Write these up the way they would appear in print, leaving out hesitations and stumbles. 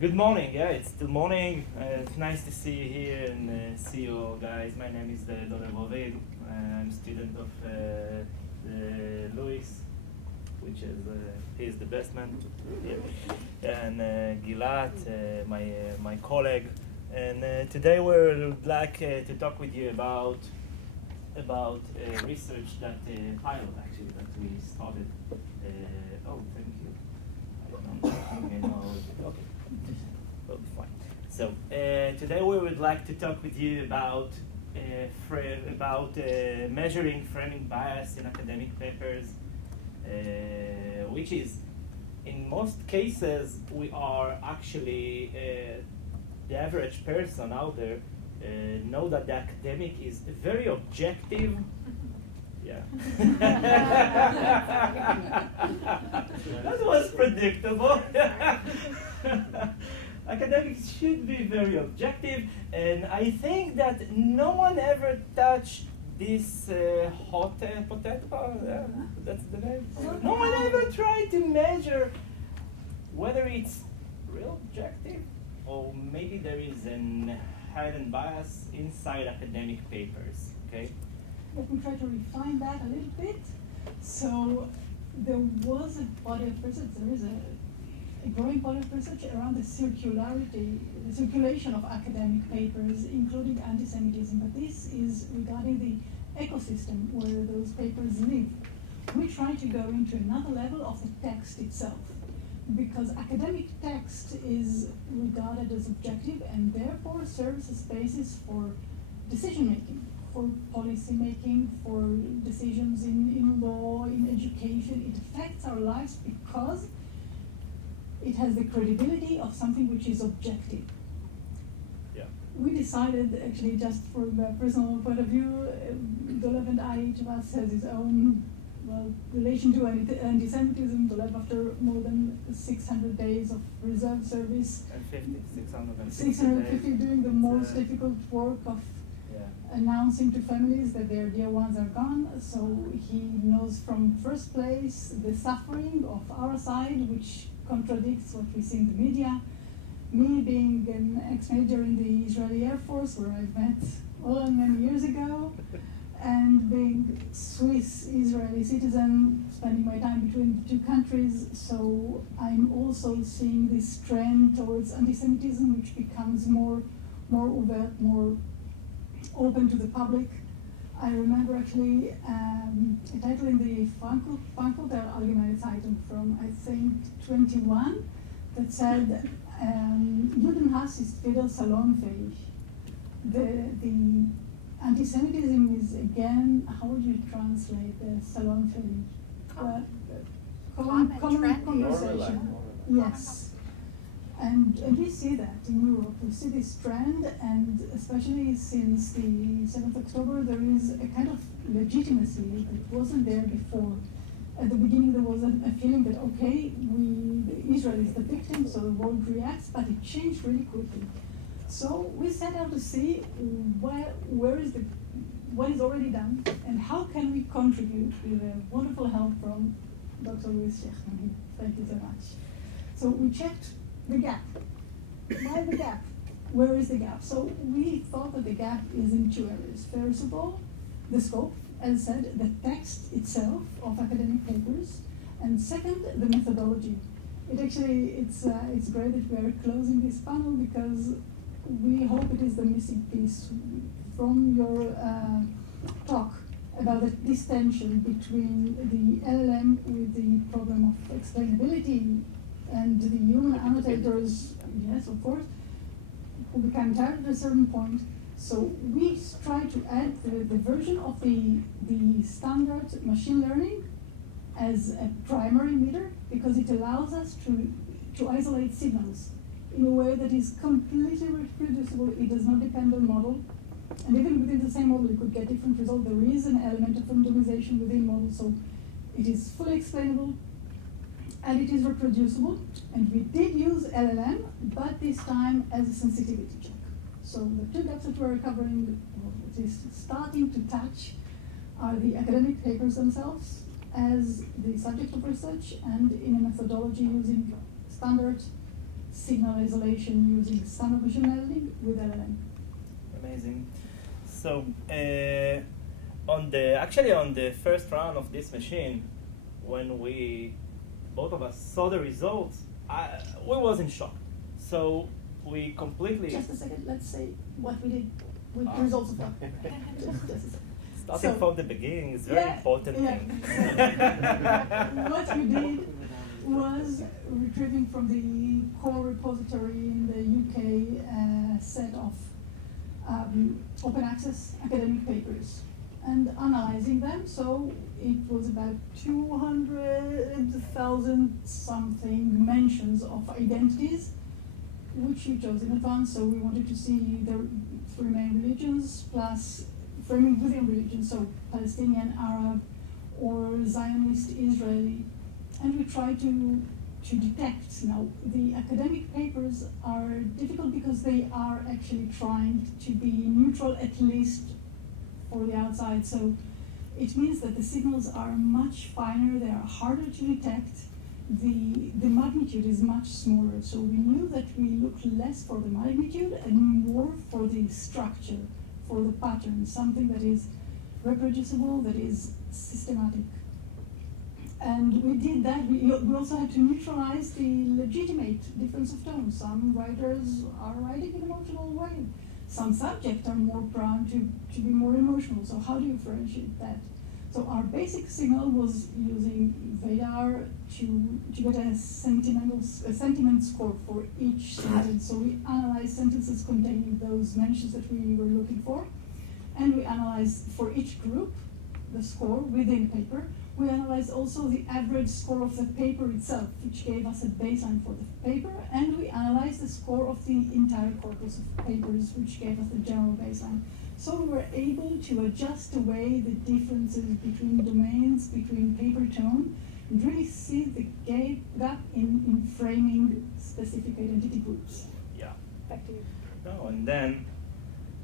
Good morning. Yeah, it's still morning. It's nice to see you here and see you all, guys. My name is Dolev Ravid. I'm a student of Louis, which is he's the best man here, and Gilat, my colleague. And today we would like to talk with you about research that pilot actually that we started. Oh, thank you. I don't know. Okay. Will be fine. So today we would like to talk with you about measuring framing bias in academic papers, which is, in most cases, we are actually the average person out there know that the academic is very objective. Yeah. That was predictable. Academics should be very objective, and I think that no one ever touched this hot potato. That's the name. No one ever tried to measure whether it's real objective or maybe there is an hidden bias inside academic papers. Okay. Let me try to refine that a little bit. So there was a body of research, there is a growing body of research around the circulation of academic papers, including anti-Semitism, but this is regarding the ecosystem where those papers live. We try to go into another level of the text itself, because academic text is regarded as objective and therefore serves as basis for decision-making, for policy making, for decisions in law, in education. It affects our lives because it has the credibility of something which is objective. Yeah. We decided, actually, just from a personal point of view, Dolev and I, each of us has his own relation to anti-Semitism. Dolev, after more than 600 days of reserve service, and 650 doing the most difficult work of announcing to families that their dear ones are gone. So he knows from first place the suffering of our side, which contradicts what we see in the media. Me being an ex-major in the Israeli Air Force, where I've met all many years ago, and being Swiss-Israeli citizen, spending my time between the two countries, so I'm also seeing this trend towards anti-Semitism, which becomes more overt, more open to the public. I remember actually a title in the Frankfurter Allgemeine Zeitung from, I think, 21, that said, Judenhass ist wieder salonfähig. The anti-Semitism is, again, how would you translate the salonfähig? Common conversation. Yes. And we see that in Europe. We see this trend, and especially since the 7th of October, there is a kind of legitimacy that wasn't there before. At the beginning, there was a feeling that, okay, Israel is the victim, so the world reacts, but it changed really quickly. So we set out to see what is already done, and how can we contribute with a wonderful help from Dr. Shekhtman. Thank you so much. So we checked the gap. Why the gap? Where is the gap? So we thought that the gap is in two areas. First of all, the scope, as said, the text itself of academic papers, and second, the methodology. It's great that we are closing this panel because we hope it is the missing piece from your talk about this tension between the LLM with the problem of explainability and the human annotators, yes, of course, who become tired at a certain point. So we try to add the version of the standard machine learning as a primary meter, because it allows us to isolate signals in a way that is completely reproducible. It does not depend on model. And even within the same model, you could get different results. There is an element of randomization within models, so it is fully explainable, and it is reproducible. And we did use LLM, but this time as a sensitivity check. So the two gaps that we're covering, it is starting to touch, are the academic papers themselves as the subject of research, and in a methodology using standard signal isolation using standard machine learning with LLM. Amazing. So, on the first run of this machine, when both of us saw the results, we was in shock. So we completely... Just a second, let's say what we did with the results of that. Just a second. Starting from the beginning is very important thing. What we did was retrieving from the core repository in the UK set of open access academic papers and analyzing them. So it was about 200,000 something mentions of identities, which we chose in advance. So we wanted to see the three main religions plus framing within religions, so Palestinian, Arab, or Zionist, Israeli. And we try to detect. Now, the academic papers are difficult because they are actually trying to be neutral, at least for the outside. So it means that the signals are much finer, they are harder to detect. The magnitude is much smaller. So we knew that we looked less for the magnitude and more for the structure, for the pattern, something that is reproducible, that is systematic. And we did that. We also had to neutralize the legitimate difference of tone. Some writers are writing in an emotional way. Some subjects are more prone to be more emotional. So how do you differentiate that? So our basic signal was using VADAR to get a sentiment score for each sentence. So we analyzed sentences containing those mentions that we were looking for. And we analyzed for each group the score within the paper. We analyzed also the average score of the paper itself, which gave us a baseline for the paper, and we analyzed the score of the entire corpus of papers, which gave us the general baseline. So we were able to adjust away the differences between domains, between paper tone, and really see the gap in framing specific identity groups. Yeah. Back to you. No, and then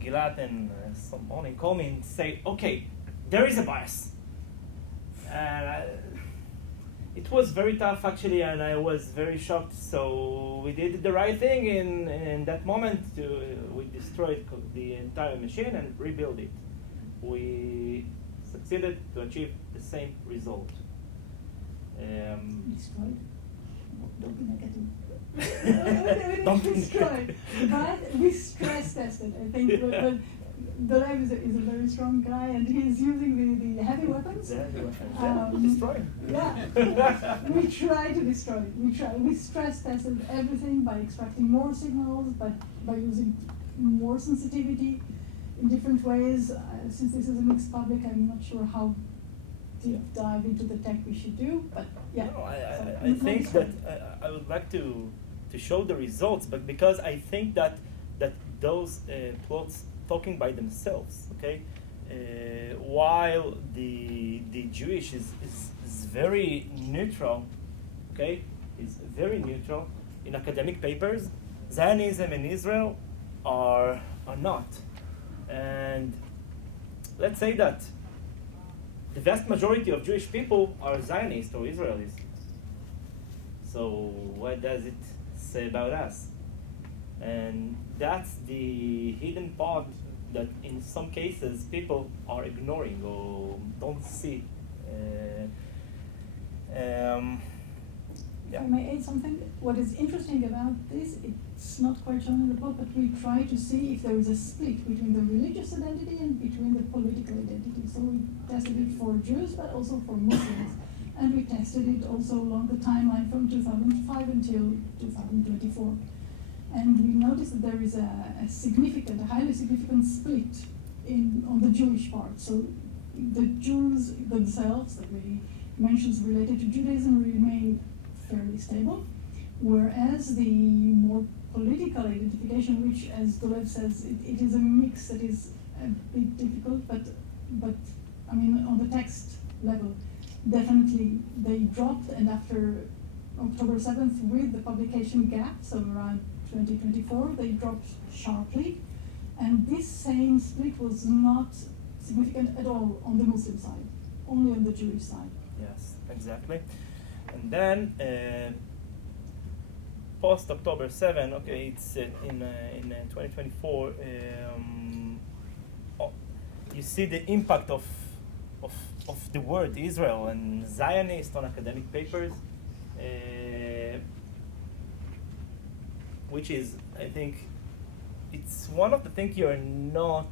Gilat and some morning call me and say, okay, there is a bias. And it was very tough actually, and I was very shocked. So we did the right thing in that moment. We destroyed the entire machine and rebuilt it. We succeeded to achieve the same result. Destroyed? Don't be negative. Don't be destroyed. But we stress tested. I think Dolev is a very strong guy, and he's using the heavy weapons. Destroy. Yeah. We try to destroy it. We stress tested everything by extracting more signals, but by using more sensitivity in different ways. Since this is a mixed public, I'm not sure how deep dive into the tech we should do, but yeah. No, I think that I would like to show the results, but because I think that those plots talking by themselves, okay? While the Jewish is very neutral, okay? Is very neutral in academic papers. Zionism in Israel are not, and let's say that the vast majority of Jewish people are Zionists or Israelis. So what does it say about us? And that's the hidden part that in some cases people are ignoring or don't see. If I may add something, what is interesting about this, it's not quite shown in the book, but we try to see if there is a split between the religious identity and between the political identity. So we tested it for Jews, but also for Muslims. And we tested it also along the timeline from 2005 until 2024. And we noticed that there is a highly significant split on the Jewish part. So the Jews themselves, that we mentions related to Judaism, remain fairly stable, whereas the more political identification, which, as Dolev says, it is a mix that is a bit difficult, but I mean, on the text level, definitely they dropped, and after October 7th, with the publication gap, so around 2024, they dropped sharply, and this same split was not significant at all on the Muslim side, only on the Jewish side. Yes, exactly. And then post October 7, okay, it's in 2024. You see the impact of the word Israel and Zionist on academic papers, which is, I think, it's one of the things you're not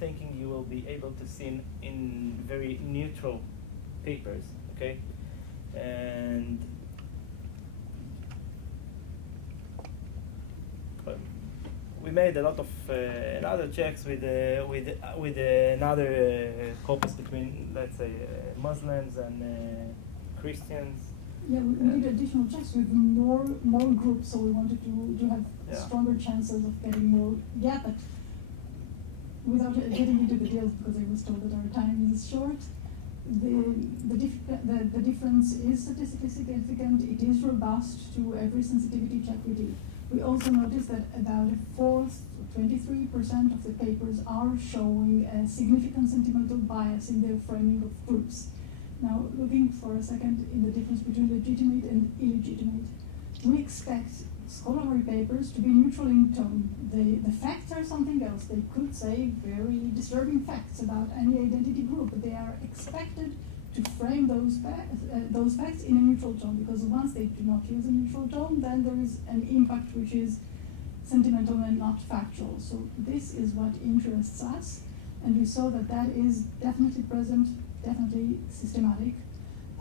thinking you will be able to see in very neutral papers, okay? And we made a lot of another checks with another corpus between, let's say, Muslims and Christians. Yeah, we did additional checks with more groups, so we wanted to have stronger chances of getting more. Yeah, but without getting into the details, because I was told that our time is short, the difference is statistically significant. It is robust to every sensitivity check we did. We also noticed that about a fourth, 23% of the papers are showing a significant sentimental bias in their framing of groups. Now, looking for a second in the difference between legitimate and illegitimate, we expect scholarly papers to be neutral in tone. The facts are something else. They could say very disturbing facts about any identity group, but they are expected to frame those facts in a neutral tone, because once they do not use a neutral tone, then there is an impact which is sentimental and not factual. So this is what interests us, and we saw that that is definitely present, definitely systematic,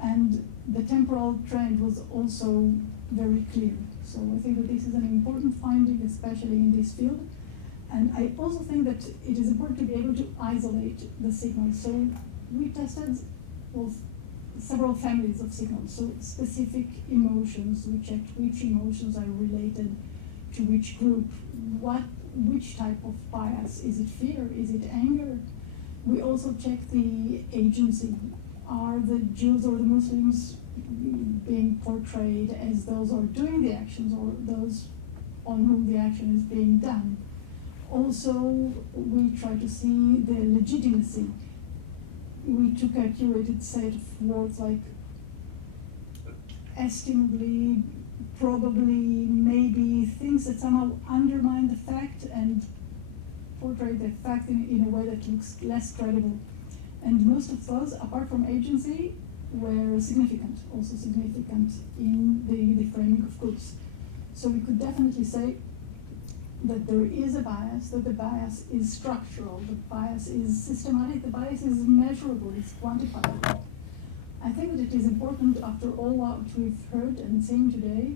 and the temporal trend was also very clear. So I think that this is an important finding, especially in this field. And I also think that it is important to be able to isolate the signals. So we tested several families of signals, so specific emotions. We checked which emotions are related to which group, which type of bias. Is it fear? Is it anger? We also checked the agency. Are the Jews or the Muslims being portrayed as those who are doing the actions or those on whom the action is being done? Also, we try to see the legitimacy. We took a curated set of words like estimably, probably, maybe, things that somehow undermine the fact and portray the fact in a way that looks less credible. And most of those, apart from agency, were significant, also significant in the framing of groups. So we could definitely say that there is a bias, that the bias is structural, the bias is systematic, the bias is measurable, it's quantifiable. I think that it is important, after all what we've heard and seen today,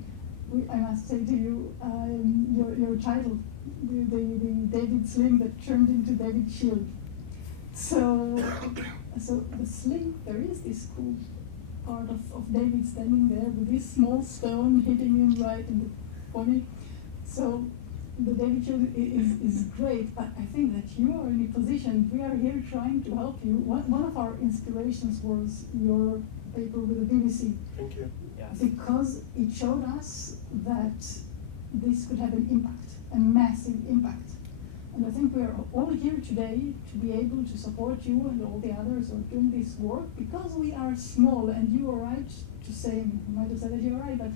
I must say to you, your title, the David Sling that turned into David Shield. So the sling, there is this cool part of David standing there with this small stone hitting him right in the pony. So the David Shield is great, but I think that you are in a position, we are here trying to help you. One of our inspirations was your paper with the BBC. Thank you. Yes. Because it showed us that this could have an impact, a massive impact. And I think we are all here today to be able to support you and all the others who are doing this work, because we are small, and you are right to say, you might have said that you're right, but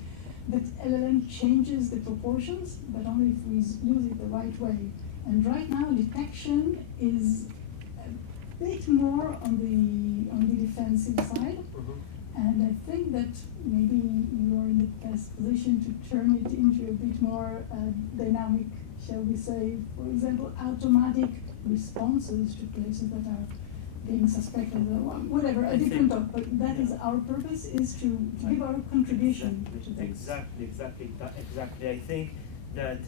that LLM changes the proportions, but only if we use it the right way. And right now, detection is a bit more on the defensive side. And I think that maybe you're in the best position to turn it into a bit more dynamic, shall we say, for example, automatic responses to places that are being suspected, or whatever, a different talk. But that is our purpose, is to give our contribution to this. Exactly. I think that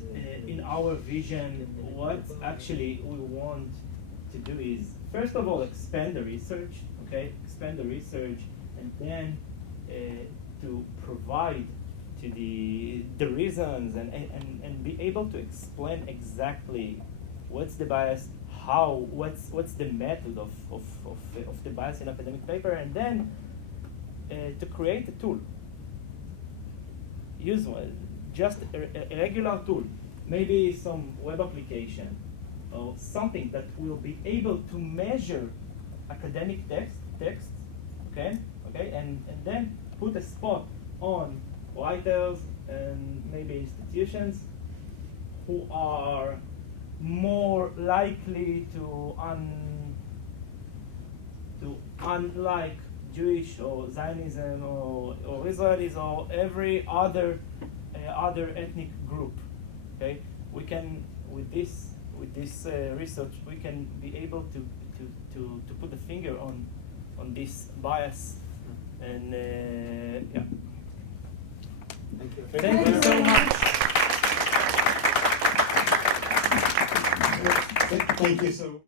in our vision, what actually we want to do is, first of all, expand the research, and then to provide to the reasons and be able to explain exactly what's the bias, what's the method of the bias in academic paper, and then to create a tool. Use one, just a regular tool, maybe some web application or something that will be able to measure academic texts, okay, and then put a spot on writers and maybe institutions who are more likely to unlike Jewish or Zionism or Israelis or every other ethnic group. Okay, we can with this research we can be able to put the finger on this bias and yeah. Thank you. Thank you so much. Thank you so